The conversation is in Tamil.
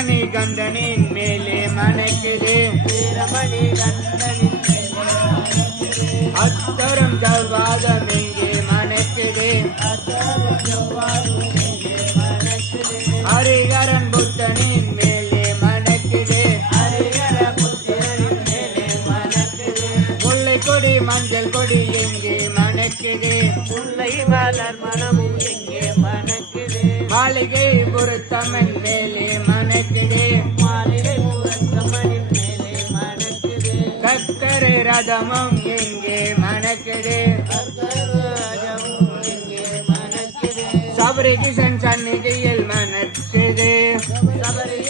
வீரமணி கந்தனின் மேலே மணக்குது வீரமணி கந்தனின் அத்தரம் ஜவ்வாதம் இங்கே மணக்குது ஹரிகரன் புத்தனின் மேலே மணக்குது ஹரிகர புத்தனின் மேலே மணக்குது முல்லை கொடி மஞ்சள் கொடி எங்கே மணக்குது முல்லை மலர் மனமும் எங்கே மணக்குது மாளிகை புறத்தமன் மேலே மணக்குது மாளிகை புறத்தமனின் மேலே மணக்குது கக்கரு ரதமும் எங்கே மணக்குது கக்கரு ரதமும் எங்கே மணக்குது சபரி கிஷன் சந்நிதியில் மணக்குது சபரி